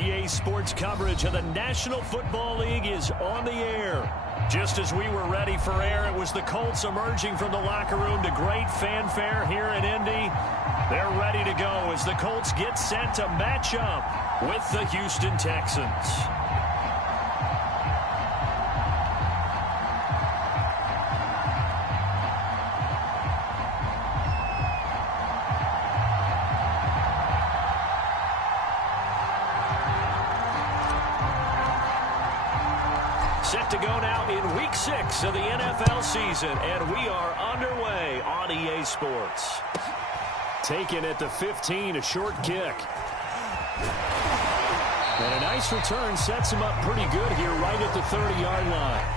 EA Sports coverage of the National Football League is on the air. Just as we were ready for air, it was the Colts emerging from the locker room to great fanfare here in Indy. They're ready to go as the Colts get set to match up with the Houston Texans. Set to go now in Week 6 of the NFL season, and we are underway on EA Sports. Taken at the 15, a short kick. And a nice return sets him up pretty good here right at the 30-yard line.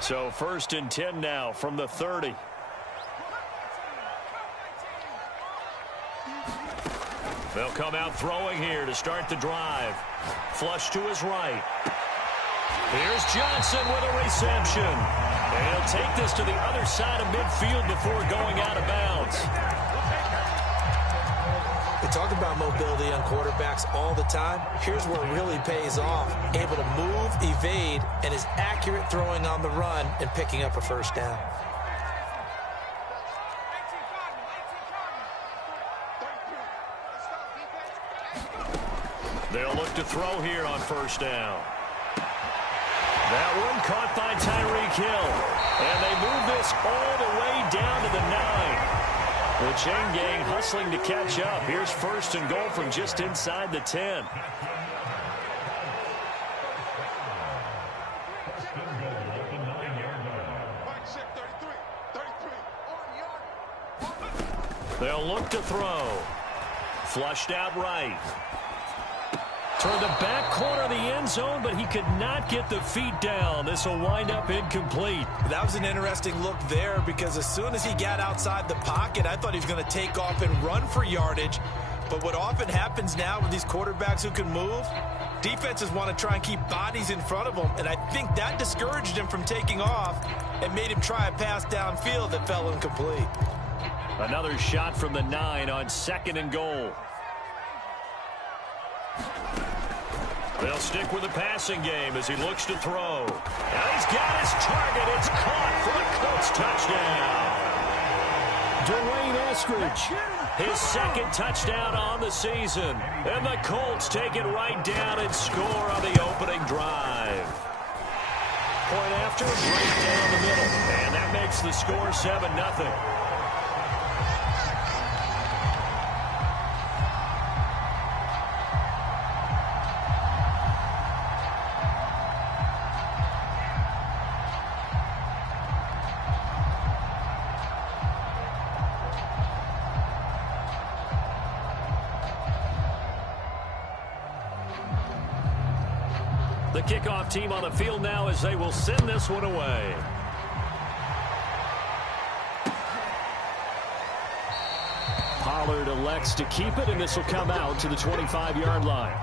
So 1st and 10 now from the 30. They'll come out throwing here to start the drive. Flush to his right. Here's Johnson with a reception. And he'll take this to the other side of midfield before going out of bounds. We talk about mobility on quarterbacks all the time. Here's where it really pays off. Able to move, evade, and is accurate throwing on the run and picking up a first down. They'll look to throw here on 1st down. That one caught by Tyreek Hill. And they move this all the way down to the 9. The chain gang hustling to catch up. Here's 1st and goal from just inside the 10. They'll look to throw. Flushed out right. Toward the back corner of the end zone, but he could not get the feet down. This will wind up incomplete. That was an interesting look there because as soon as he got outside the pocket, I thought he was going to take off and run for yardage. But what often happens now with these quarterbacks who can move, defenses want to try and keep bodies in front of them, and I think that discouraged him from taking off and made him try a pass downfield that fell incomplete. Another shot from the 9 on 2nd and goal. They'll stick with the passing game as he looks to throw. And he's got his target. It's caught for the Colts touchdown. Dwayne Eskridge, his 2nd touchdown on the season. And the Colts take it right down and score on the opening drive. Point after, right down the middle. And that makes the score 7-0. The kickoff team on the field now as they will send this one away. Pollard elects to keep it, and this will come out to the 25-yard line.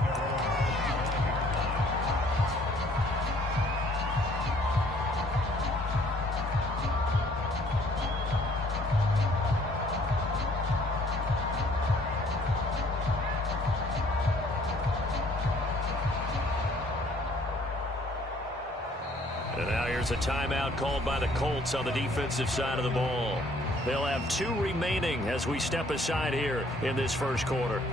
And now here's a timeout called by the Colts on the defensive side of the ball. They'll have 2 remaining as we step aside here in this first quarter.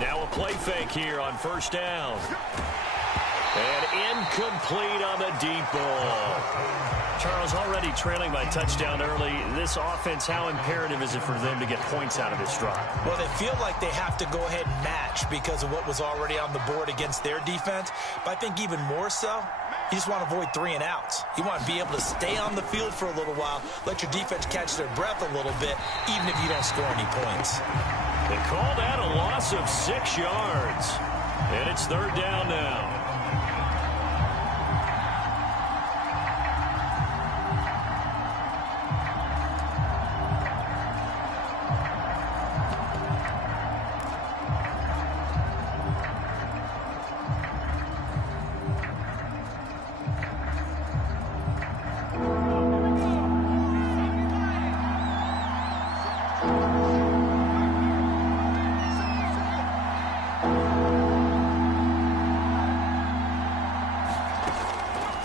Now a play fake here on 1st down. And incomplete on the deep ball. Charles, already trailing by touchdown early. This offense, how imperative is it for them to get points out of this drive? Well, they feel like they have to go ahead and match because of what was already on the board against their defense. But I think even more so, you just want to avoid 3 and outs. You want to be able to stay on the field for a little while, let your defense catch their breath a little bit, even if you don't score any points. They call that a loss of 6 yards. And it's third down now.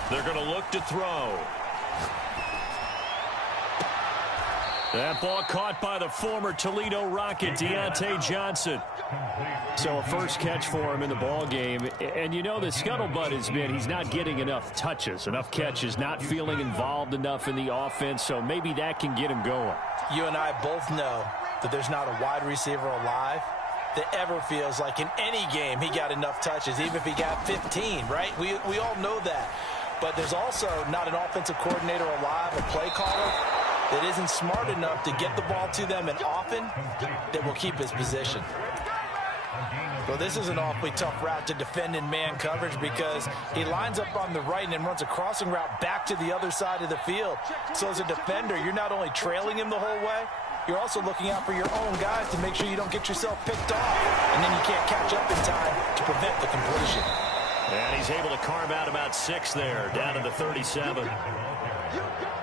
They're going to look to throw. That ball caught by the former Toledo Rocket, Deontay Johnson. So a first catch for him in the ball game. And you know the scuttlebutt has been he's not getting enough touches, enough catches, not feeling involved enough in the offense. So maybe that can get him going. You and I both know that there's not a wide receiver alive that ever feels like in any game he got enough touches, even if he got 15, right? We all know that. But there's also not an offensive coordinator alive, a play caller, that isn't smart enough to get the ball to them and often that will keep his position. Well, this is an awfully tough route to defend in man coverage because he lines up on the right and then runs a crossing route back to the other side of the field. So as a defender, you're not only trailing him the whole way, you're also looking out for your own guys to make sure you don't get yourself picked off. And then you can't catch up in time to prevent the completion. And he's able to carve out about 6 there, down to the 37.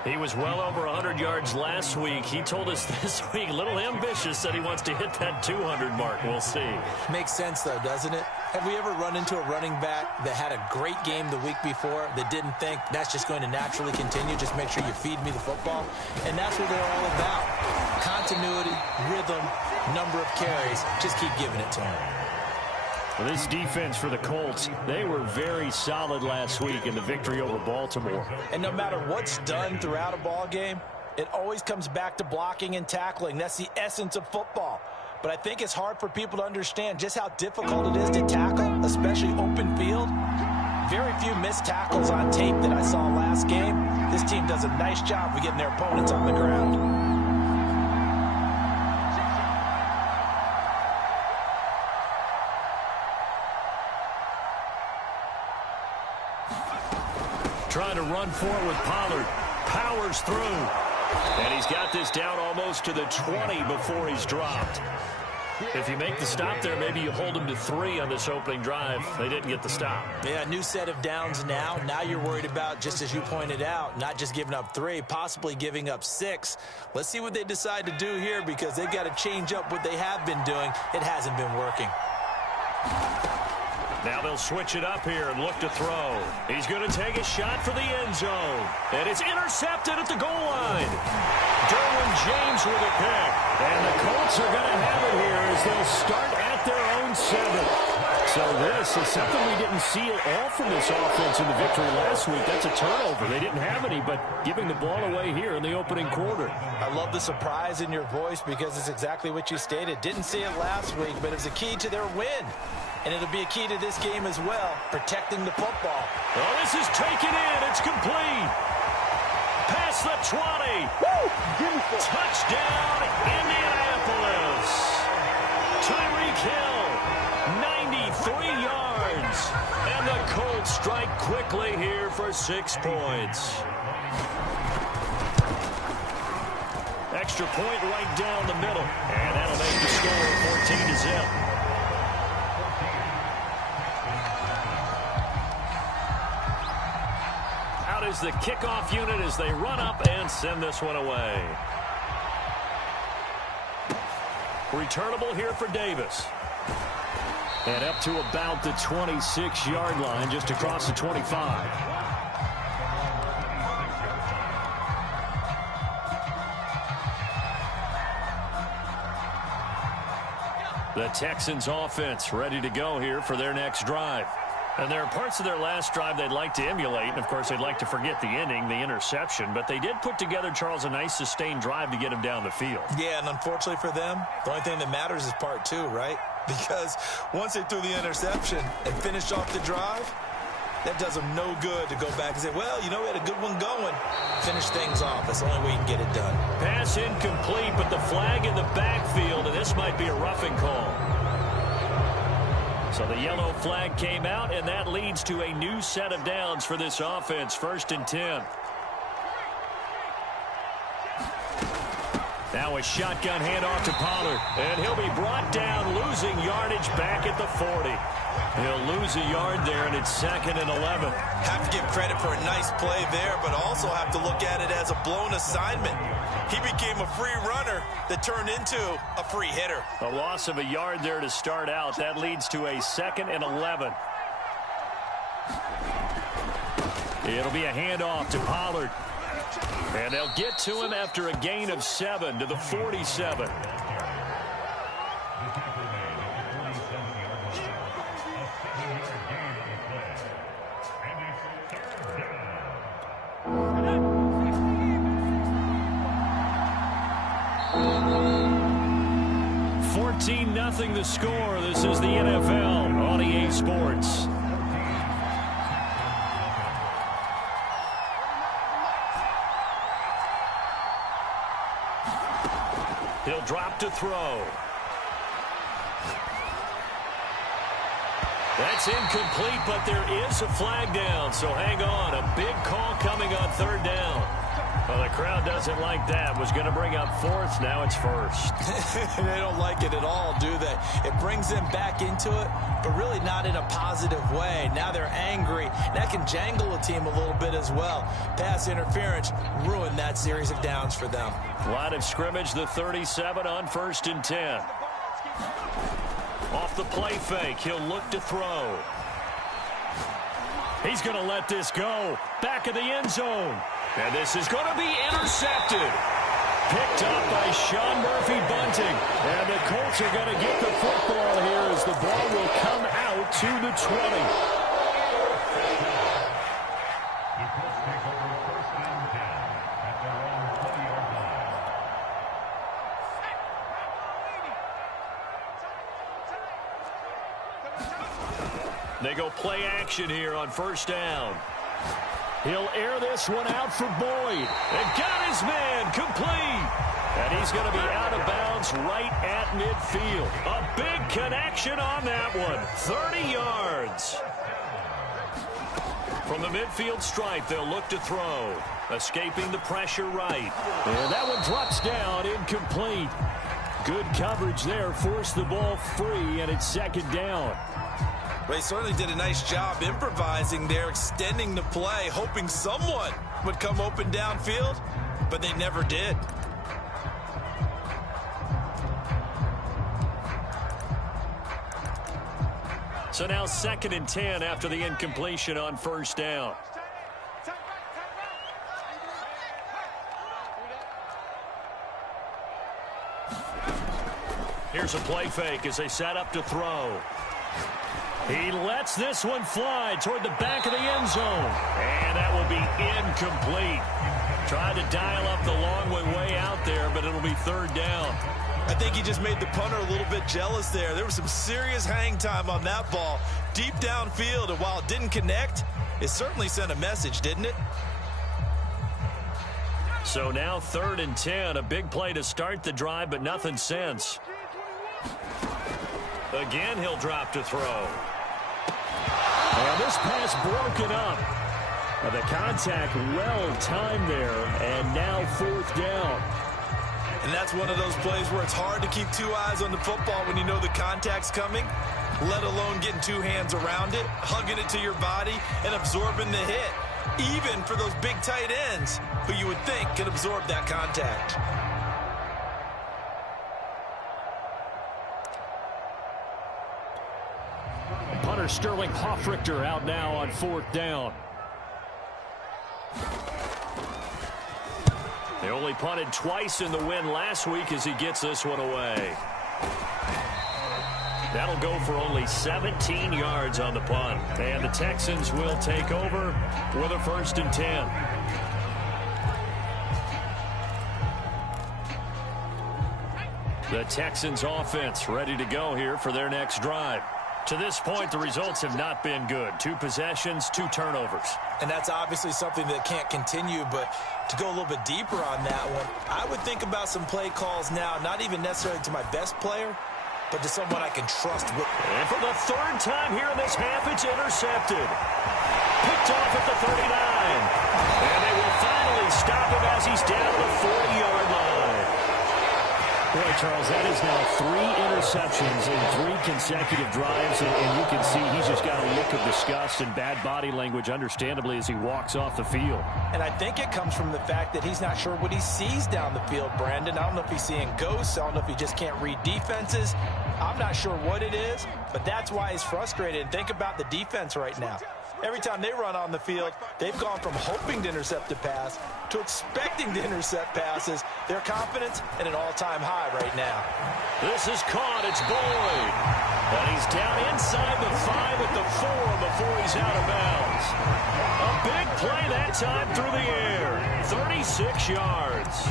He was well over 100 yards last week. He told us this week, a little ambitious, said he wants to hit that 200 mark. We'll see. Makes sense, though, doesn't it? Have we ever run into a running back that had a great game the week before that didn't think that's just going to naturally continue? Just make sure you feed me the football. And that's what they're all about. Continuity, rhythm, number of carries. Just keep giving it to him. Well, this defense for the Colts, they were very solid last week in the victory over Baltimore. And no matter what's done throughout a ball game, it always comes back to blocking and tackling. That's the essence of football. But I think it's hard for people to understand just how difficult it is to tackle, especially open field. Very few missed tackles on tape that I saw last game. This team does a nice job of getting their opponents on the ground. Trying to run forward with Pollard. Powers through. And he's got this down almost to the 20 before he's dropped. If you make the stop there, maybe you hold him to 3 on this opening drive. They didn't get the stop. Yeah, new set of downs now. Now you're worried about, just as you pointed out, not just giving up 3, possibly giving up 6. Let's see what they decide to do here because they've got to change up what they have been doing. It hasn't been working. Now they'll switch it up here and look to throw. He's going to take a shot for the end zone. And it's intercepted at the goal line. Derwin James with a pick. And the Colts are going to have it here as they'll start at their own 7. So this is something we didn't see at all from this offense in the victory last week. That's a turnover. They didn't have any, but giving the ball away here in the opening quarter. I love the surprise in your voice because it's exactly what you stated. Didn't see it last week, but it was a key to their win. And it'll be a key to this game as well, protecting the football. Oh, this is taken in. It's complete. Past the 20. Woo! Touchdown, Indianapolis. Tyreek Hill, 93 yards. And the Colts strike quickly here for 6 points. Extra point right down the middle. And that'll make the score 14-0. Is the kickoff unit as they run up and send this one away. Returnable here for Davis. And up to about the 26-yard line, just across the 25. The Texans offense ready to go here for their next drive. And there are parts of their last drive they'd like to emulate. And, of course, they'd like to forget the inning, the interception. But they did put together, Charles, a nice sustained drive to get him down the field. Yeah, and unfortunately for them, the only thing that matters is part 2, right? Because once they threw the interception and finished off the drive, that does them no good to go back and say, well, you know, we had a good one going. Finish things off. That's the only way you can get it done. Pass incomplete, but the flag in the backfield, and this might be a roughing call. So the yellow flag came out, and that leads to a new set of downs for this offense. 1st and 10. Now a shotgun handoff to Pollard, and he'll be brought down, losing yardage back at the 40. He'll lose a yard there, and it's 2nd and 11. Have to give credit for a nice play there, but also have to look at it as a blown assignment. He became a free runner that turned into a free hitter. A loss of a yard there to start out. That leads to a 2nd and 11. It'll be a handoff to Pollard. And they'll get to him after a gain of 7 to the 47. Nothing the score. This is the NFL on EA Sports. He'll drop to throw. That's incomplete, but there is a flag down, so hang on. A big call coming on 3rd down. Well, the crowd doesn't like that. Was going to bring up 4th. Now it's 1st. They don't like it at all, do they? It brings them back into it, but really not in a positive way. Now they're angry. That can jangle a team a little bit as well. Pass interference ruined that series of downs for them. Line of scrimmage, the 37 on 1st and 10. Off the play fake, he'll look to throw. He's going to let this go. Back of the end zone. And this is going to be intercepted. Picked up by Sean Murphy-Bunting. And the Colts are going to get the football here as the ball will come out to the 20. They go play action here on 1st down. He'll air this one out for Boyd. And got his man complete. And he's going to be out of bounds right at midfield. A big connection on that one. 30 yards. From the midfield stripe, they'll look to throw. Escaping the pressure right. And that one drops down, incomplete. Good coverage there. Forced the ball free, and it's 2nd down. They certainly did a nice job improvising there, extending the play, hoping someone would come open downfield, but they never did. So now 2nd and 10 after the incompletion on 1st down. Here's a play fake as they set up to throw. He lets this one fly toward the back of the end zone. And that will be incomplete. Tried to dial up the long one way out there, but it'll be 3rd down. I think he just made the punter a little bit jealous there. There was some serious hang time on that ball. Deep downfield, and while it didn't connect, it certainly sent a message, didn't it? So now 3rd and 10. A big play to start the drive, but nothing since. Again, he'll drop to throw. And this pass broken up. The contact well timed there, and now 4th down. And that's one of those plays where it's hard to keep 2 eyes on the football when you know the contact's coming, let alone getting 2 hands around it, hugging it to your body, and absorbing the hit, even for those big tight ends who you would think can absorb that contact. Punter Sterling Hoffrichter out now on 4th down. They only punted twice in the win last week as he gets this one away. That'll go for only 17 yards on the punt. And the Texans will take over with a 1st and 10. The Texans offense ready to go here for their next drive. To this point, the results have not been good. 2 possessions, 2 turnovers. And that's obviously something that can't continue, but to go a little bit deeper on that one, I would think about some play calls now, not even necessarily to my best player, but to someone I can trust with. And for the 3rd time here in this half, it's intercepted. Picked off at the 39. And they will finally stop him as he's down to the 40-yard line. Boy, Charles, that is now 3 interceptions in 3 consecutive drives, and you can see he's just got a look of disgust and bad body language, understandably, as he walks off the field. And I think it comes from the fact that he's not sure what he sees down the field, Brandon. I don't know if he's seeing ghosts. I don't know if he just can't read defenses. I'm not sure what it is, but that's why he's frustrated. And think about the defense right now. Every time they run on the field, they've gone from hoping to intercept a pass to expecting to intercept passes. Their confidence at an all-time high right now. This is caught. It's Boyd. And he's down inside the 5 at the 4 before he's out of bounds. A big play that time through the air. 36 yards.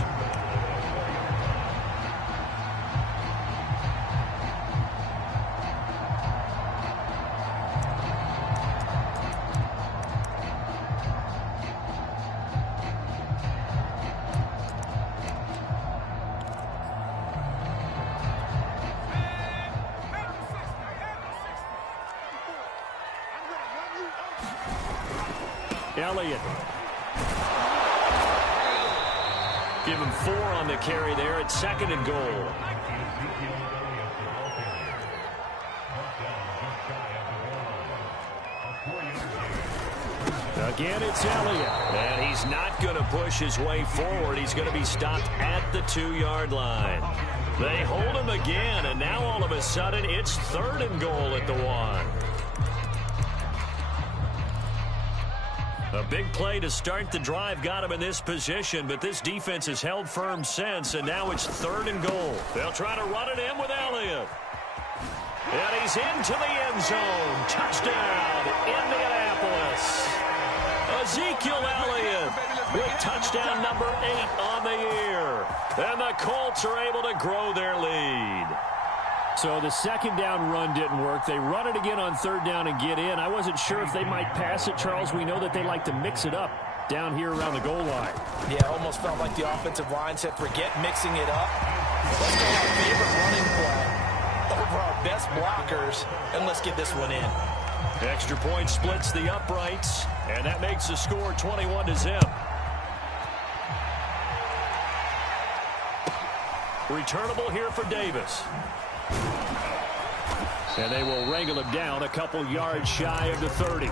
Elliott. Give him 4 on the carry there at 2nd and goal. Again, it's Elliott. And he's not going to push his way forward. He's going to be stopped at the 2-yard line. They hold him again, and now all of a sudden it's 3rd and goal at the 1. A big play to start the drive got him in this position, but this defense has held firm since, and now it's 3rd and goal. They'll try to run it in with Elliott. And he's into the end zone. Touchdown, Indianapolis. Ezekiel Elliott with touchdown number 8 on the year. And the Colts are able to grow their lead. So the 2nd down run didn't work. They run it again on 3rd down and get in. I wasn't sure if they might pass it, Charles. We know that they like to mix it up down here around the goal line. Yeah, it almost felt like the offensive line said, forget mixing it up. Let's go our favorite running play over our best blockers, and let's get this one in. Extra point splits the uprights, and that makes the score 21-0. Returnable here for Davis. And they will wrangle him down a couple yards shy of the 30.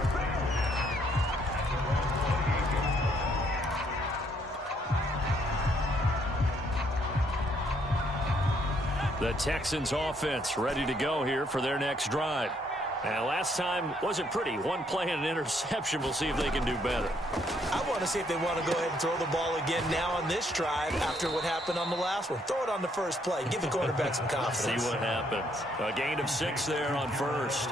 The Texans offense ready to go here for their next drive. And last time wasn't pretty. 1 play and an interception. We'll see if they can do better. I want to see if they want to go ahead and throw the ball again now on this drive after what happened on the last one. Throw it on the first play. Give the quarterback some confidence. See what happens. A gain of 6 there on first.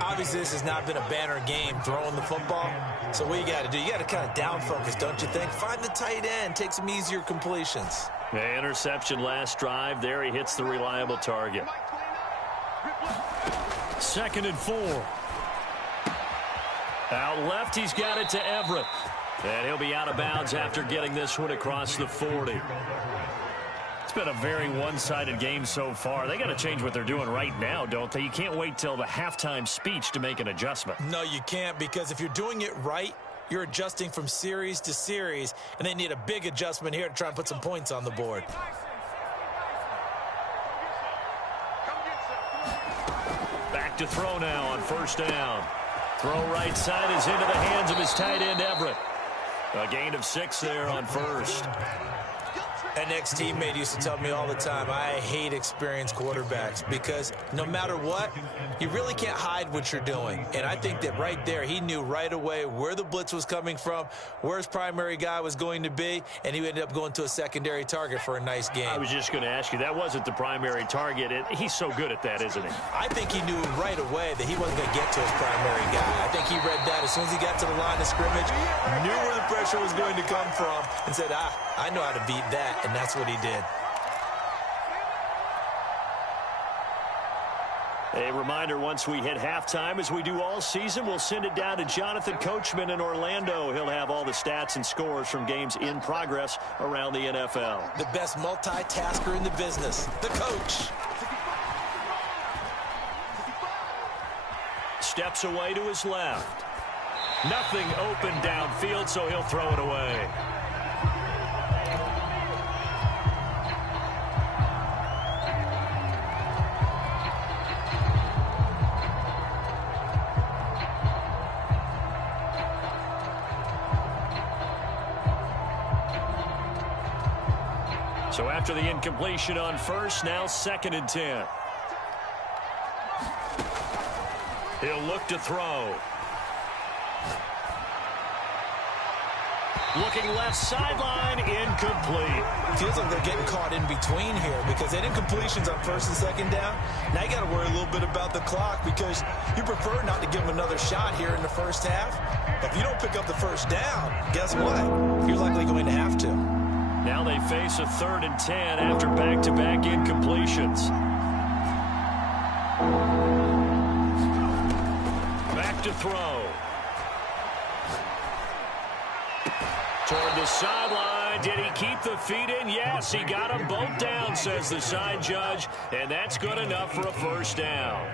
Obviously, this has not been a banner game throwing the football. So what you got to do, you got to kind of down focus, don't you think? Find the tight end. Take some easier completions. The interception last drive. There he hits the reliable target. 2nd and 4. Out left, he's got it to Everett. And he'll be out of bounds after getting this one across the 40. It's been a very one-sided game so far. They got to change what they're doing right now, don't they? You can't wait till the halftime speech to make an adjustment. No, you can't, because if you're doing it right, you're adjusting from series to series, and they need a big adjustment here to try and put some points on the board. To throw now on 1st down. Throw right side is into the hands of his tight end, Everett. A gain of 6 there on 1st. An ex-teammate used to tell me all the time, I hate experienced quarterbacks because no matter what, you really can't hide what you're doing. And I think that right there, he knew right away where the blitz was coming from, where his primary guy was going to be, and he ended up going to a secondary target for a nice game. I was just going to ask you, that wasn't the primary target. He's so good at that, isn't he? I think he knew right away that he wasn't going to get to his primary guy. I think he read that as soon as he got to the line of scrimmage, knew where the pressure was going to come from, and said, I know how to beat that. And that's what he did. A reminder, once we hit halftime, as we do all season, we'll send it down to Jonathan Coachman in Orlando. He'll have all the stats and scores from games in progress around the NFL. The best multitasker in the business, the coach. Steps away to his left. Nothing open downfield, so he'll throw it away. So after the incompletion on first, now 2nd and 10. He'll look to throw. Looking left sideline, incomplete. Feels like they're getting caught in between here because they didn't completions on 1st and 2nd down. Now you got to worry a little bit about the clock because you prefer not to give them another shot here in the first half. But if you don't pick up the first down, guess what? You're likely going to have to. Now they face a 3rd and 10 after back-to-back incompletions. Back to throw. Toward the sideline. Did he keep the feet in? Yes, he got them both down, says the side judge. And that's good enough for a first down.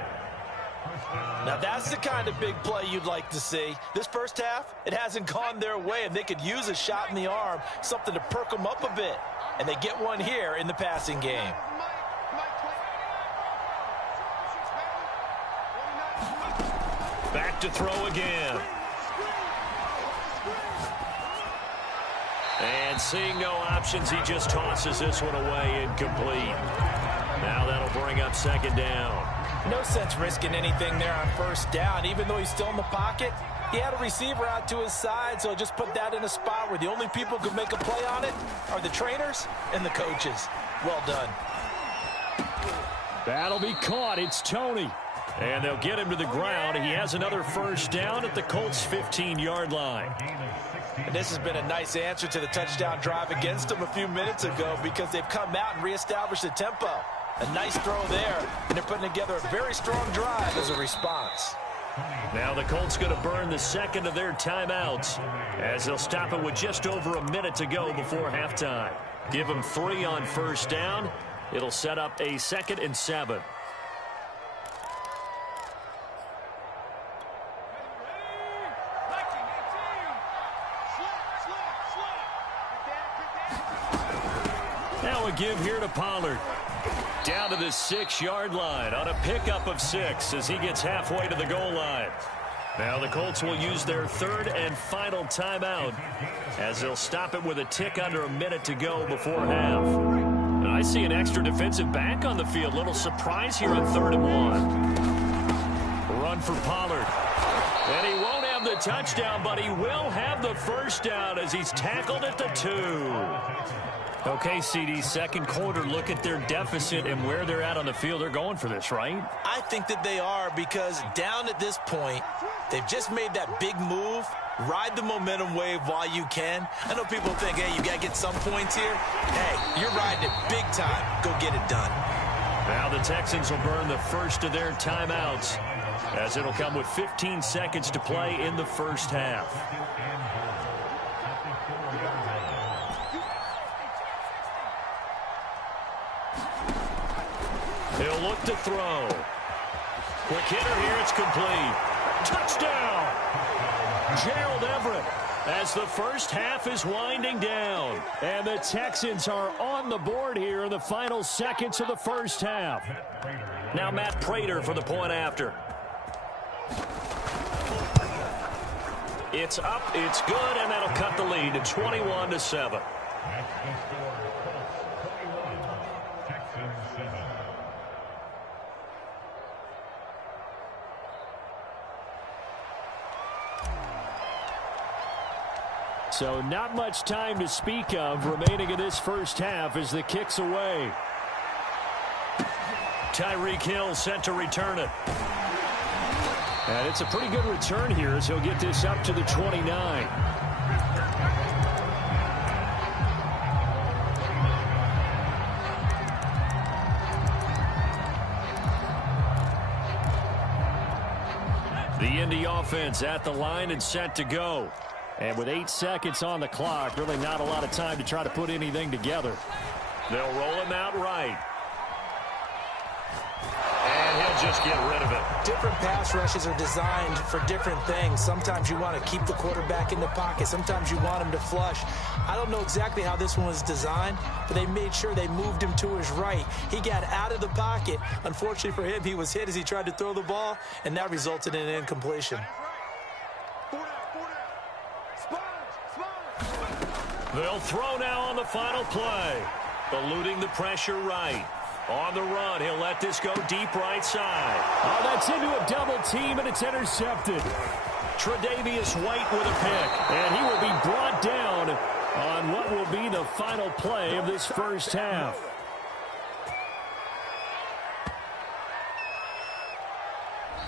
Now that's the kind of big play you'd like to see. This first half, it hasn't gone their way, and they could use a shot in the arm, something to perk them up a bit. And they get one here in the passing game. Back to throw again. And seeing no options, he just tosses this one away, incomplete. Now that'll bring up 2nd down. No sense risking anything there on first down. Even though he's still in the pocket, he had a receiver out to his side, so just put that in a spot where the only people who can make a play on it are the trainers and the coaches. Well done. That'll be caught. It's Tony. And they'll get him to the ground. He has another first down at the Colts' 15-yard line. And this has been a nice answer to the touchdown drive against them a few minutes ago because they've come out and reestablished the tempo. A nice throw there, and they're putting together a very strong drive as a response. Now the Colts going to burn the 2nd of their timeouts as they'll stop it with just over a minute to go before halftime. Give them 3 on first down. It'll set up a 2nd and 7. Now a give here to Pollard. Down to the 6-yard line on a pickup of 6 as he gets halfway to the goal line. Now the Colts will use their 3rd and final timeout as they'll stop it with a tick under a minute to go before half. And I see an extra defensive back on the field. Little surprise here on 3rd and 1. Run for Pollard. And he won't have the touchdown, but he will have the first down as he's tackled at the 2. Okay, CD, 2nd quarter, look at their deficit and where they're at on the field. They're going for this, right? I think that they are because down at this point, they've just made that big move. Ride the momentum wave while you can. I know people think, hey, you got to get some points here. Hey, you're riding it big time. Go get it done. Now the Texans will burn the first of their timeouts as it'll come with 15 seconds to play in the first half. He'll look to throw. Quick hitter here. It's complete. Touchdown! Gerald Everett as the first half is winding down. And the Texans are on the board here in the final seconds of the first half. Now Matt Prater for the point after. It's up, it's good, and that'll cut the lead to 21-7. So not much time to speak of remaining in this first half as the kick's away. Tyreek Hill set to return it. And it's a pretty good return here as he'll get this up to the 29. The Indy offense at the line and set to go. And with 8 seconds on the clock, really not a lot of time to try to put anything together. They'll roll him out right. And he'll just get rid of it. Different pass rushes are designed for different things. Sometimes you want to keep the quarterback in the pocket. Sometimes you want him to flush. I don't know exactly how this one was designed, but they made sure they moved him to his right. He got out of the pocket. Unfortunately for him, he was hit as he tried to throw the ball, and that resulted in an incompletion. They'll throw now on the final play. Eluding the pressure right. On the run, he'll let this go deep right side. Oh, that's into a double team, and it's intercepted. Tre'Davious White with a pick, and he will be brought down on what will be the final play of this first half.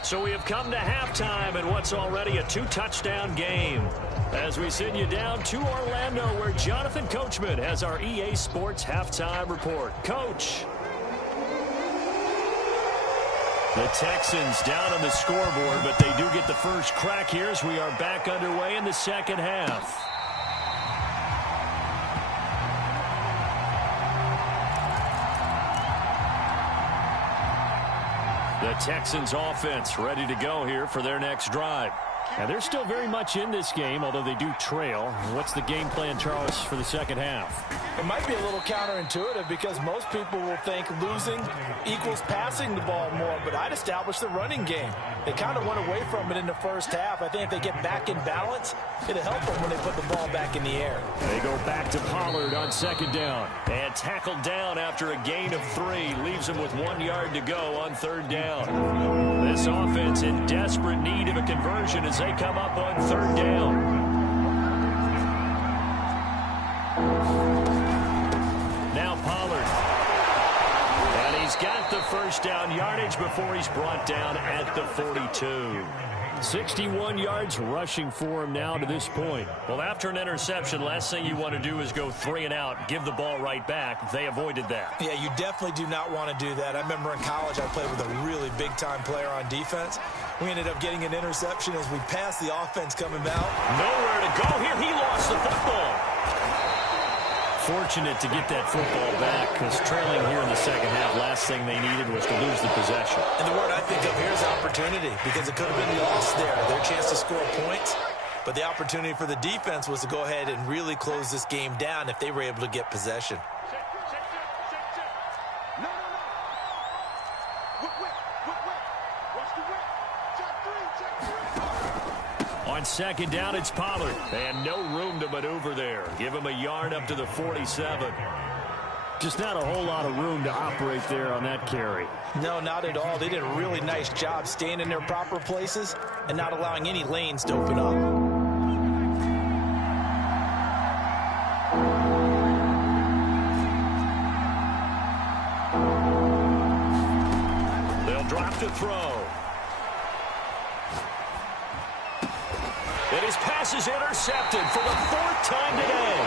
So we have come to halftime in what's already a 2-touchdown game. As we send you down to Orlando, where Jonathan Coachman has our EA Sports halftime report. Coach. The Texans down on the scoreboard, but they do get the first crack here as we are back underway in the second half. The Texans offense ready to go here for their next drive. And they're still very much in this game, although they do trail. What's the game plan, Charles, for the second half? It might be a little counterintuitive because most people will think losing equals passing the ball more, but I'd establish the running game. They kind of went away from it in the first half. I think if they get back in balance, it'll help them when they put the ball back in the air. They go back to Pollard on second down. And tackled down after a gain of 3. Leaves him with 1 yard to go on third down. This offense in desperate need of a conversion as they come up on third down. Now Pollard. And he's got the first down yardage before he's brought down at the 42. 61 yards rushing for him now to this point. Well, after an interception, last thing you want to do is go 3 and out, give the ball right back. They avoided that. Yeah, you definitely do not want to do that. I remember in college I played with a really big-time player on defense. We ended up getting an interception as we passed the offense coming out. Nowhere to go here. He lost the football. Fortunate to get that football back because trailing here in the second half, last thing they needed was to lose the possession. And the word I think of here is opportunity because it could have been lost there. Their chance to score points. But the opportunity for the defense was to go ahead and really close this game down if they were able to get possession. On second down, it's Pollard. And no room to maneuver there. Give him a yard up to the 47. Just not a whole lot of room to operate there on that carry. No, not at all. They did a really nice job staying in their proper places and not allowing any lanes to open up. They'll drop to throw. And his pass is intercepted for the 4th time today.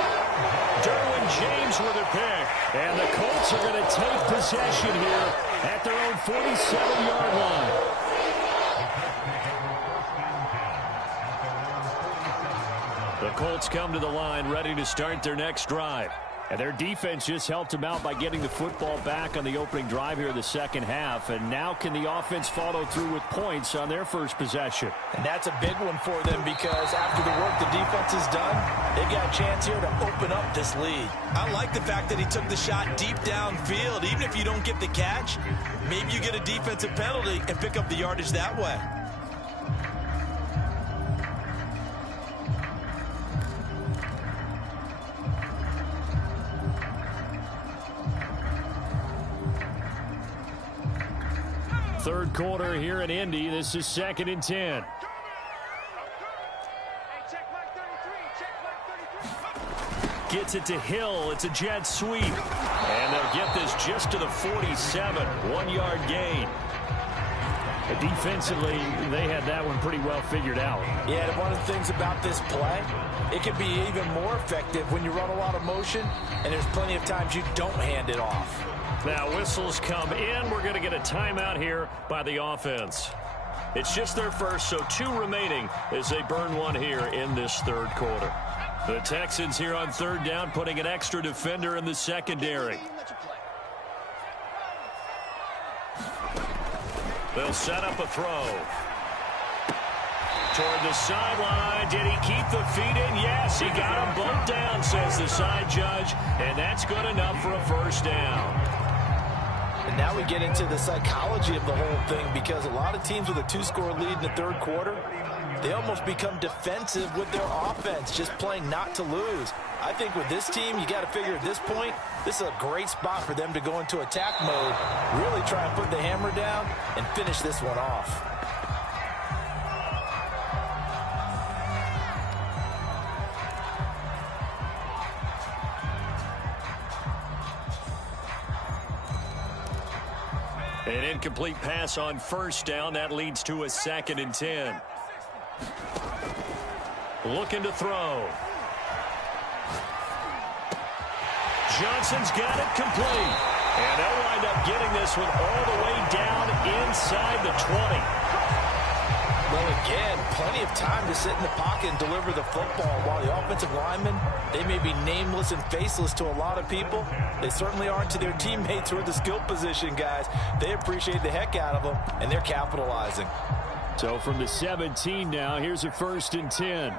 Derwin James with a pick. And the Colts are going to take possession here at their own 47-yard line. The Colts come to the line ready to start their next drive. And their defense just helped them out by getting the football back on the opening drive here in the second half. And now can the offense follow through with points on their first possession? And that's a big one for them because after the work the defense has done, they've got a chance here to open up this lead. I like the fact that he took the shot deep downfield. Even if you don't get the catch, maybe you get a defensive penalty and pick up the yardage that way. Third quarter here in Indy. This is 2nd and 10. Gets it to Hill. It's a jet sweep. And they'll get this just to the 47. 1-yard gain. But defensively, they had that one pretty well figured out. Yeah, and one of the things about this play, it can be even more effective when you run a lot of motion, and there's plenty of times you don't hand it off. Now whistles come in. We're going to get a timeout here by the offense. It's just their first, so 2 remaining as they burn one here in this third quarter. The Texans here on third down, putting an extra defender in the secondary. They'll set up a throw. Toward the sideline. Did he keep the feet in? Yes, he got him bumped down, says the side judge, and that's good enough for a first down. And now we get into the psychology of the whole thing, because a lot of teams with a 2-score lead in the third quarter, they almost become defensive with their offense, just playing not to lose. I think with this team, you got to figure at this point, this is a great spot for them to go into attack mode, really try and put the hammer down and finish this one off. An incomplete pass on first down. That leads to a 2nd and 10. Looking to throw. Johnson's got it complete. And they'll wind up getting this one all the way down inside the 20. Well, again, plenty of time to sit in the pocket and deliver the football. While the offensive linemen, they may be nameless and faceless to a lot of people, they certainly aren't to their teammates who are the skill position guys. They appreciate the heck out of them, and they're capitalizing. So from the 17 now, here's a 1st and 10.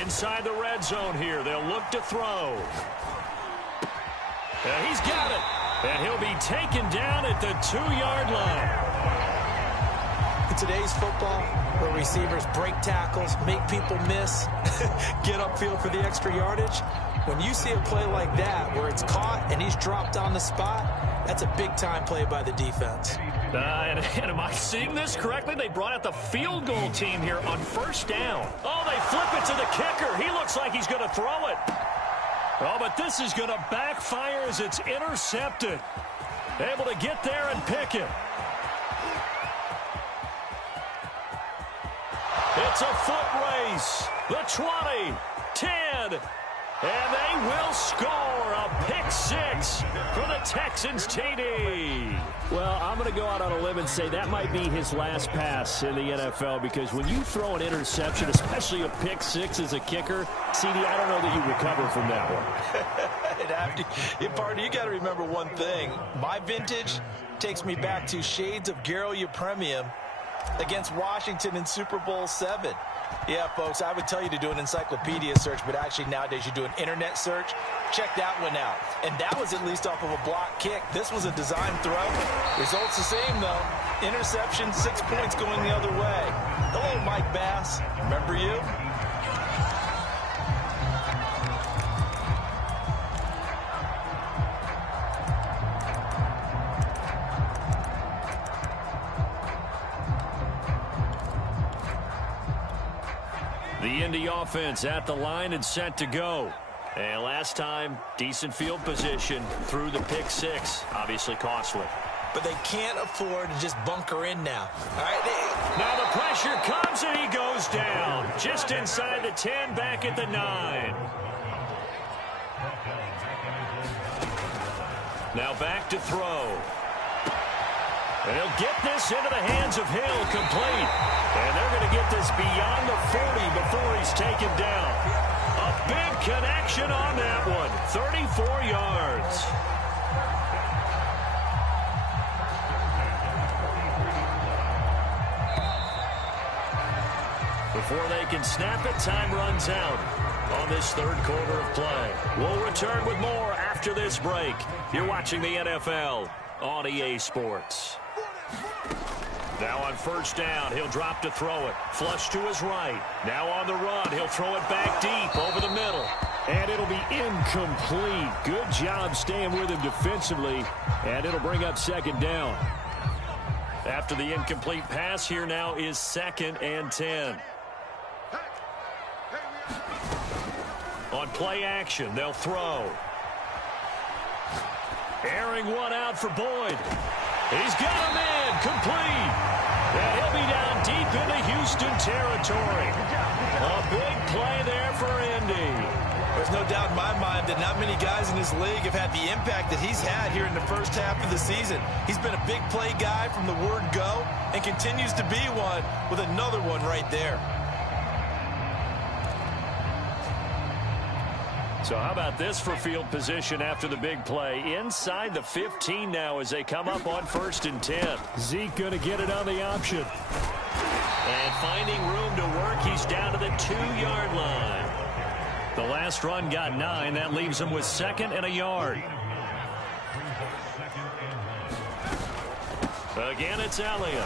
Inside the red zone here, they'll look to throw. He's got it, and he'll be taken down at the 2-yard line. In today's football, where receivers break tackles, make people miss, get upfield for the extra yardage, when you see a play like that where it's caught and he's dropped on the spot, that's a big-time play by the defense. And am I seeing this correctly? They brought out the field goal team here on first down. Oh, they flip it to the kicker. He looks like he's going to throw it. Oh, but this is going to backfire as it's intercepted. Able to get there and pick it. It's a foot race. The 20, 10, and they will score a pick 6 for the Texans TD. Well, I'm going to go out on a limb and say that might be his last pass in the NFL, because when you throw an interception, especially a pick 6 as a kicker, CD, I don't know that you recover from that one. Partner, you got to remember one thing. My vintage takes me back to shades of Garo Yepremian against Washington in Super Bowl 7. Yeah, folks, I would tell you to do an encyclopedia search, but actually nowadays you do an internet search. Check that one out. And that was at least off of a block kick. This was a design throw. Results the same, though. Interception, 6 points going the other way. Hello, Mike Bass. Remember you? The Indy offense at the line and set to go. And last time, decent field position through the pick 6. Obviously costly. But they can't afford to just bunker in now. All right, now the pressure comes and he goes down. Just inside the 10, back at the 9. Now back to throw. And he'll get this into the hands of Hill, complete. And they're going to get this beyond the 40 before he's taken down. A big connection on that one. 34 yards. Before they can snap it, time runs out on this third quarter of play. We'll return with more after this break. You're watching the NFL on EA Sports. Now on first down, he'll drop to throw it. Flush to his right. Now on the run, he'll throw it back deep over the middle. And it'll be incomplete. Good job staying with him defensively. And it'll bring up second down. After the incomplete pass, here now is 2nd and 10. On play action, they'll throw. Airing one out for Boyd. He's got him in, complete. And he'll be down deep into Houston territory. A big play there for Indy. There's no doubt in my mind that not many guys in this league have had the impact that he's had here in the first half of the season. He's been a big play guy from the word go and continues to be one with another one right there. So how about this for field position after the big play? Inside the 15 now as they come up on 1st and 10. Zeke going to get it on the option. And finding room to work, he's down to the 2-yard line. The last run got 9. That leaves him with 2nd and a yard. Again, it's Elliott.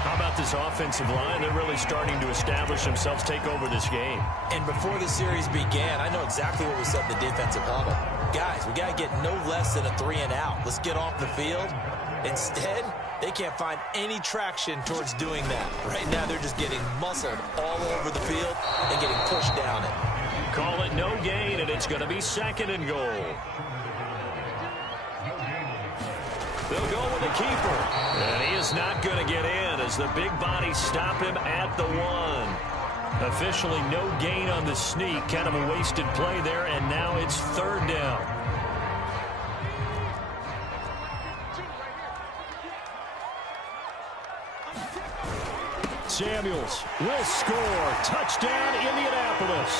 How about this offensive line? They're really starting to establish themselves, take over this game. And before the series began, I know exactly what we said in the defensive huddle. Guys, we got to get no less than a 3-and-out. Let's get off the field. Instead, they can't find any traction towards doing that. Right now, they're just getting muscled all over the field and getting pushed down it. Call it no gain, and it's going to be 2nd and goal. They'll go with the keeper. And he is not going to get in as the big bodies stop him at the 1. Officially no gain on the sneak. Kind of a wasted play there, and now it's 3rd down. Samuels will score. Touchdown, Indianapolis.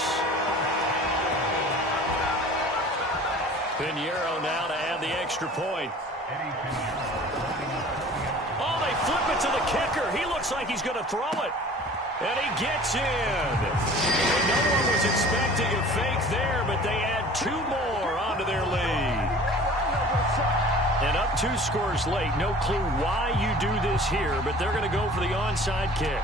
Pinheiro now to add the extra point. Oh, they flip it to the kicker. He looks like he's going to throw it. And he gets in. And no one was expecting a fake there, but they add 2 more onto their lead. And up 2 scores late. No clue why you do this here, but they're going to go for the onside kick.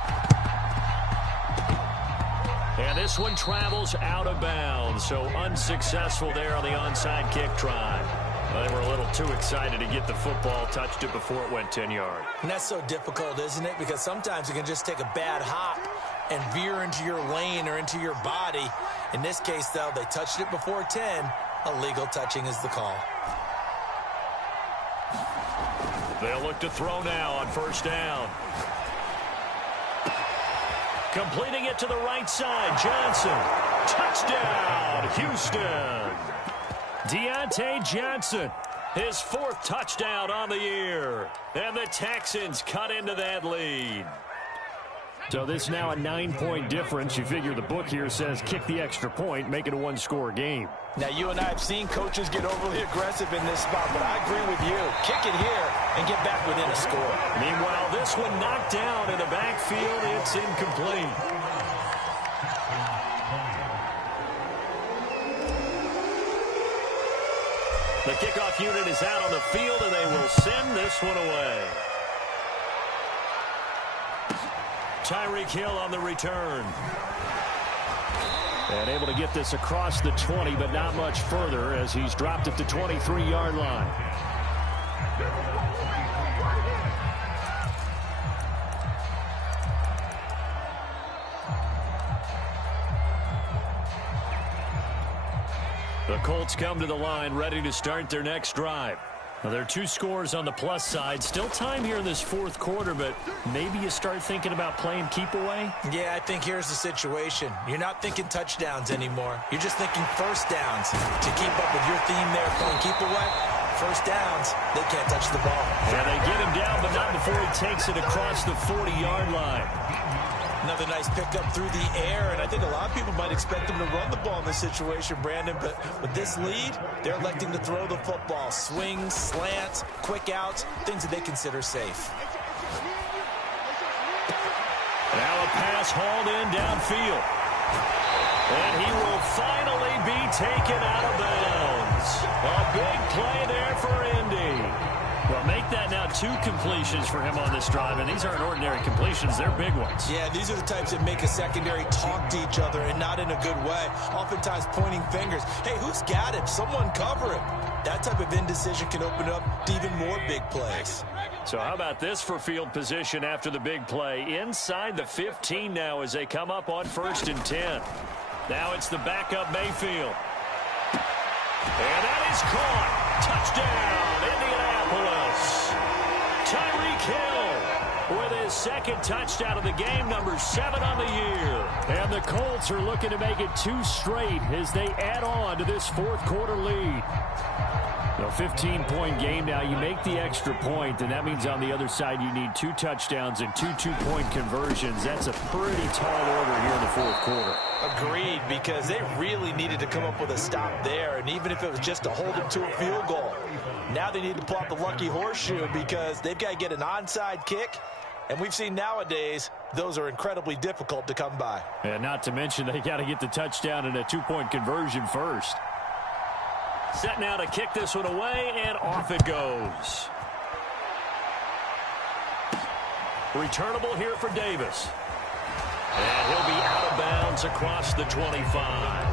And this one travels out of bounds, so unsuccessful there on the onside kick try. They were a little too excited to get the football, touched it before it went 10 yards. And that's so difficult, isn't it? Because sometimes you can just take a bad hop and veer into your lane or into your body. In this case, though, they touched it before 10. Illegal touching is the call. They'll look to throw now on 1st down. Completing it to the right side, Johnson. Touchdown, Houston. Deontay Johnson, his 4th touchdown on the year. And the Texans cut into that lead. So this is now a 9-point difference. You figure the book here says kick the extra point, make it a 1-score game. Now, you and I have seen coaches get overly aggressive in this spot, but I agree with you. Kick it here and get back within a score. Meanwhile, this one knocked down in the backfield. It's incomplete. The kickoff unit is out on the field, and they will send this one away. Tyreek Hill on the return. And able to get this across the 20, but not much further as he's dropped at the 23-yard line. The Colts come to the line ready to start their next drive. Now, there are 2 scores on the plus side. Still time here in this 4th quarter, but maybe you start thinking about playing keep away? Yeah, I think here's the situation. You're not thinking touchdowns anymore. You're just thinking 1st downs. To keep up with your theme there, playing keep away, 1st downs, they can't touch the ball. And they get him down, but not before he takes it across the 40-yard line. Another nice pickup through the air, and I think a lot of people might expect them to run the ball in this situation, Brandon, but with this lead, they're electing to throw the football. Swings, slants, quick outs, things that they consider safe. Now a pass hauled in downfield. And he will finally be taken out of bounds. A big play there for Indy. Well, make that now 2 completions for him on this drive, and these aren't ordinary completions. They're big ones. Yeah, these are the types that make a secondary talk to each other and not in a good way. Oftentimes pointing fingers. Hey, who's got him? Someone cover him. That type of indecision can open up to even more big plays. So how about this for field position after the big play? Inside the 15 now as they come up on 1st and 10. Now it's the backup Mayfield. And that is caught. Touchdown, Indianapolis. Tyreek Hill with his second touchdown of the game, number 7 on the year. And the Colts are looking to make it 2 straight as they add on to this fourth quarter lead. A 15-point game now. You make the extra point, and that means on the other side you need 2 touchdowns and 2 two-point conversions. That's a pretty tall order here in the fourth quarter. Agreed, because they really needed to come up with a stop there, and even if it was just to hold them to a field goal. Now they need to pull out the lucky horseshoe because they've got to get an onside kick, and we've seen nowadays those are incredibly difficult to come by. And not to mention they got to get the touchdown and a 2-point conversion first. Set now to kick this one away, and off it goes. Returnable here for Davis. And he'll be out of bounds across the 25.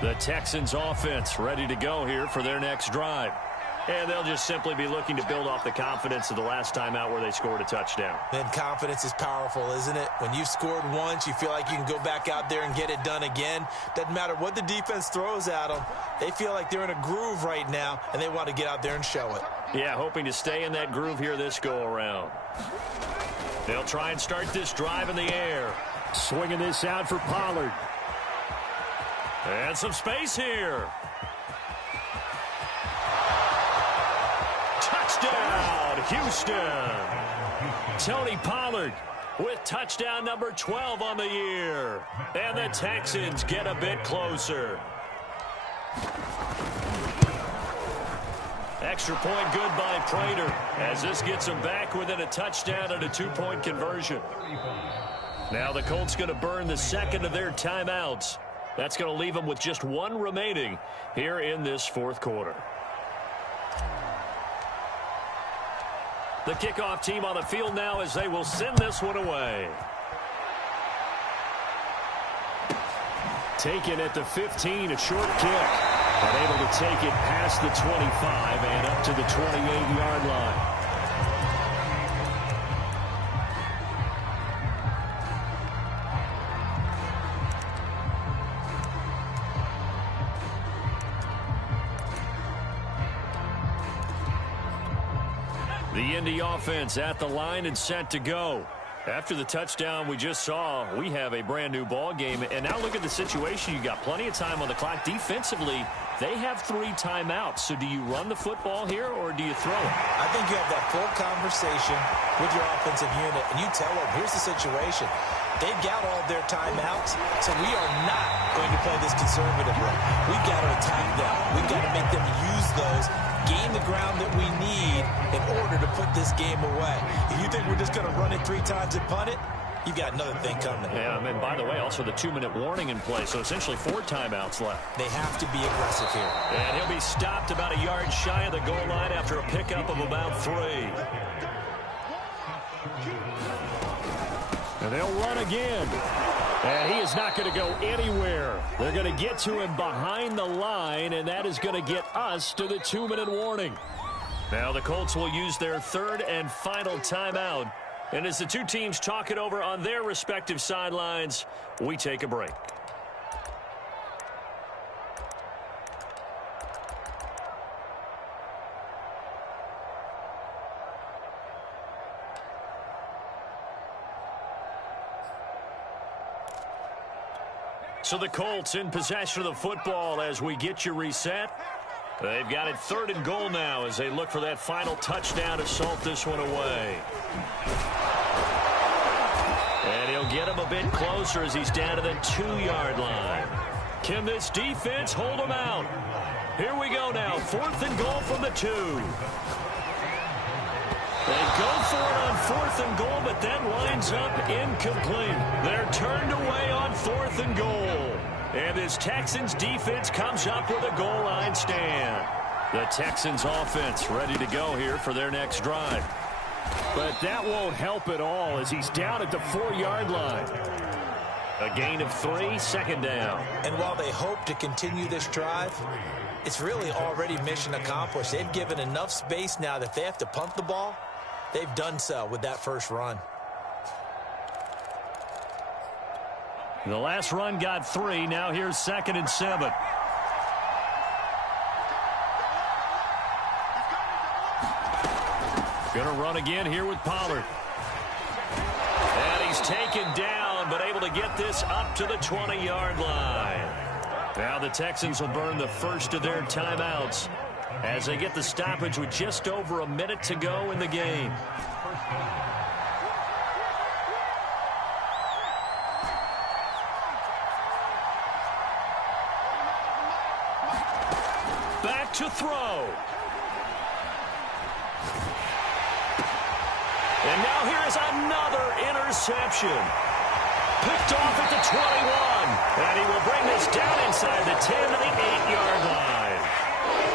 The Texans offense ready to go here for their next drive. And they'll just simply be looking to build off the confidence of the last time out where they scored a touchdown. And confidence is powerful, isn't it? When you've scored once, you feel like you can go back out there and get it done again. Doesn't matter what the defense throws at them. They feel like they're in a groove right now, and they want to get out there and show it. Yeah, hoping to stay in that groove here this go-around. They'll try and start this drive in the air. Swinging this out for Pollard. And some space here. Touchdown, Houston. Tony Pollard with touchdown number 12 on the year. And the Texans get a bit closer. Extra point good by Prater as this gets them back within a touchdown and a 2-point conversion. Now the Colts going to burn the second of their timeouts. That's going to leave them with just 1 remaining here in this fourth quarter. The kickoff team on the field now as they will send this one away. Taken at the 15, a short kick. But able to take it past the 25 and up to the 28-yard line. The Indy offense at the line and set to go. After the touchdown we just saw, we have a brand new ball game. And now look at the situation. You got plenty of time on the clock. Defensively, they have 3 timeouts. So do you run the football here or do you throw it? I think you have that full conversation with your offensive unit, and you tell them, here's the situation. They've got all their timeouts, so we are not going to play this conservatively. We've got to attack them. We've got to make them use those, gain the ground that we need in order to put this game away. If you think we're just going to run it 3 times and punt it, you've got another thing coming. Yeah, and by the way, also the 2-minute warning in play, so essentially 4 timeouts left. They have to be aggressive here. And he'll be stopped about a yard shy of the goal line after a pickup of about 3. And they'll run again. And he is not going to go anywhere. They're going to get to him behind the line, and that is going to get us to the 2-minute warning. Now the Colts will use their 3rd and final timeout. And as the 2 teams talk it over on their respective sidelines, we take a break. So the Colts in possession of the football as we get you reset. They've got it 3rd and goal now as they look for that final touchdown to salt this one away. And he'll get him a bit closer as he's down to the 2-yard line. Can this defense hold him out? Here we go now. 4th and goal from the 2. They go for it on 4th and goal, but that lines up incomplete. They're turned away on 4th and goal. And this Texans defense comes up with a goal line stand. The Texans offense ready to go here for their next drive. But that won't help at all as he's down at the 4-yard line. A gain of 3, 2nd down. And while they hope to continue this drive, it's really already mission accomplished. They've given enough space now that if they have to punt the ball, they've done so with that first run. The last run got 3. Now here's 2nd and 7. Going to run again here with Pollard. And he's taken down, but able to get this up to the 20-yard line. Now the Texans will burn the first of their timeouts as they get the stoppage with just over a minute to go in the game. Back to throw. And now here is another interception. Picked off at the 21. And he will bring this down inside the 10 to the 8-yard line.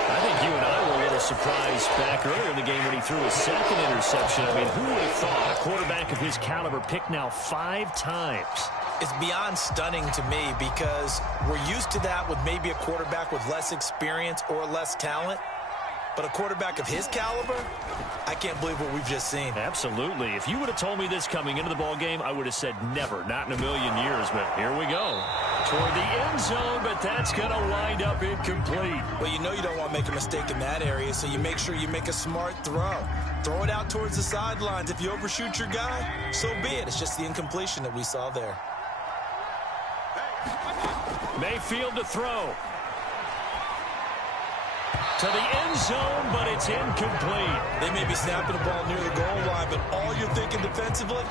I think you and I were a little surprised back earlier in the game when he threw his 2nd interception. I mean, who would have thought a quarterback of his caliber picked now 5 times? It's beyond stunning to me because we're used to that with maybe a quarterback with less experience or less talent. But a quarterback of his caliber, I can't believe what we've just seen. Absolutely. If you would have told me this coming into the ball game, I would have said never, not in a million years. But here we go. Toward the end zone, but that's going to wind up incomplete. Well, you know you don't want to make a mistake in that area, so you make sure you make a smart throw. Throw it out towards the sidelines. If you overshoot your guy, so be it. It's just the incompletion that we saw there. Mayfield to throw. To the end zone, but it's incomplete. They may be snapping the ball near the goal line, but all you're thinking defensively,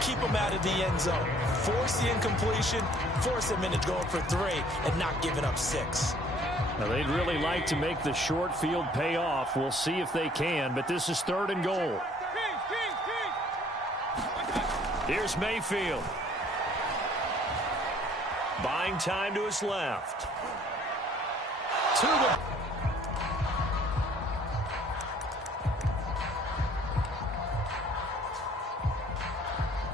keep them out of the end zone. Force the incompletion, force them into going for 3, and not giving up 6. Now, they'd really like to make the short field pay off. We'll see if they can, but this is 3rd and goal. Here's Mayfield. Buying time to his left. To the...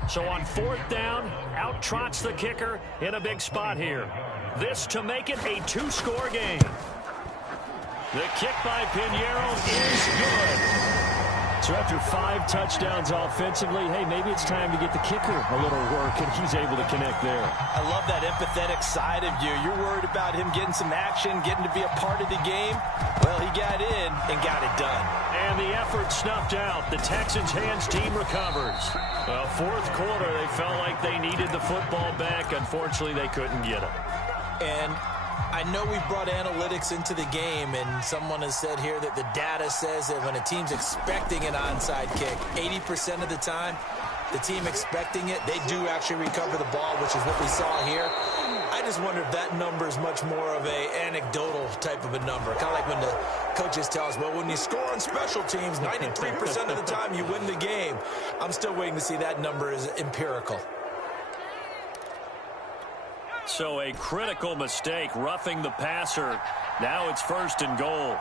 So on 4th down, out trots the kicker in a big spot here. This to make it a 2-score game. The kick by Pinheiro is good. So after 5 touchdowns offensively, hey, maybe it's time to get the kicker a little work, and he's able to connect there. I love that empathetic side of you. You're worried about him getting some action, getting to be a part of the game. Well, he got in and got it done. And the effort snuffed out. The Texans' hands team recovers. Well, 4th quarter, they felt like they needed the football back. Unfortunately, they couldn't get it. And I know we brought analytics into the game, and someone has said here that the data says that when a team's expecting an onside kick, 80% of the time, the team expecting it, they do actually recover the ball, which is what we saw here. I just wonder if that number is much more of a anecdotal type of a number. Kind of like when the coaches tell us, well, when you score on special teams, 93% of the time you win the game. I'm still waiting to see that number is empirical. So a critical mistake, roughing the passer. Now it's 1st and goal.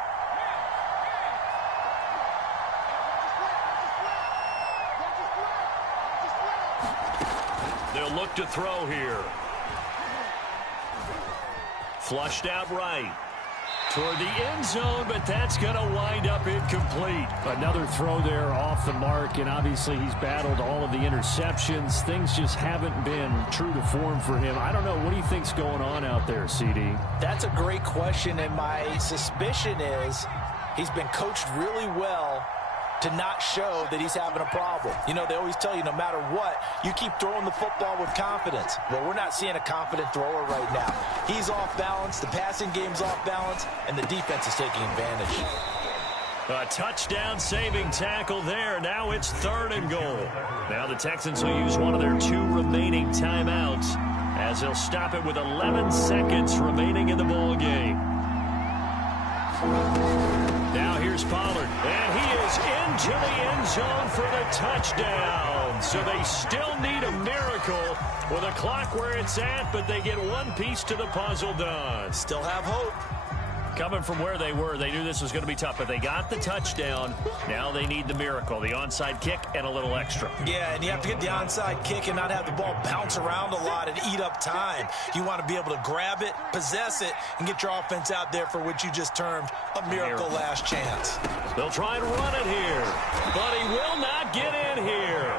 They'll look to throw here. Flushed out right. Toward the end zone, but that's going to wind up incomplete. Another throw there off the mark, and obviously he's battled all of the interceptions. Things just haven't been true to form for him. I don't know. What do you think's going on out there, CD? That's a great question, and my suspicion is he's been coached really well to not show that he's having a problem. You know, they always tell you no matter what, you keep throwing the football with confidence. Well, we're not seeing a confident thrower right now. He's off balance, the passing game's off balance, and the defense is taking advantage. A touchdown saving tackle there. Now it's 3rd and goal. Now the Texans will use one of their 2 remaining timeouts as they'll stop it with 11 seconds remaining in the ball game. Now here's Pollard, and he is into the end zone for the touchdown. So they still need a miracle with a clock where it's at, but they get one piece to the puzzle done. Still have hope. Coming from where they were, they knew this was going to be tough, but they got the touchdown. Now they need the miracle, the onside kick and a little extra. Yeah, and you have to get the onside kick and not have the ball bounce around a lot and eat up time. You want to be able to grab it, possess it, and get your offense out there for what you just termed a miracle last chance. They'll try and run it here, but he will not get in here.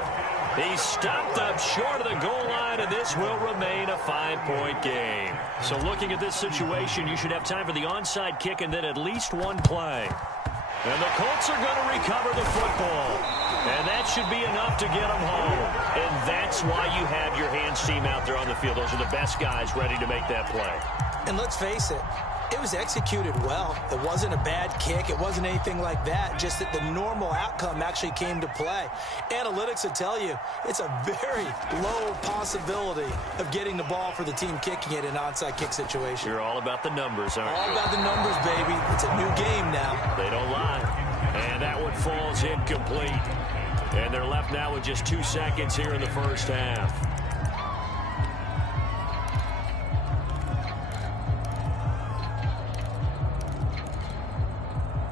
He's stopped up short of the goal line, and this will remain a 5-point game. So looking at this situation, you should have time for the onside kick and then at least one play. And the Colts are going to recover the football. And that should be enough to get them home. And that's why you have your hands team out there on the field. Those are the best guys ready to make that play. And let's face it, it was executed well. It wasn't a bad kick. It wasn't anything like that. Just that the normal outcome actually came to play. Analytics will tell you it's a very low possibility of getting the ball for the team kicking it in an onside kick situation. You're all about the numbers, aren't you? All about the numbers, baby. It's a new game now. They don't lie. And that one falls incomplete. And they're left now with just 2 seconds here in the first half.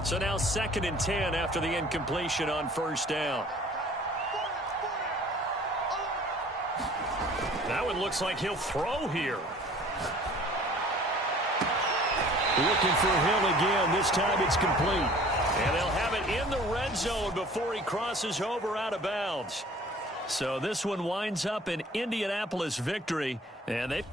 So now 2nd and 10 after the incompletion on first down. That one looks like he'll throw here. Looking for Hill again. This time it's complete. And they'll have it in the red zone before he crosses over out of bounds. So this one winds up an Indianapolis victory. And they...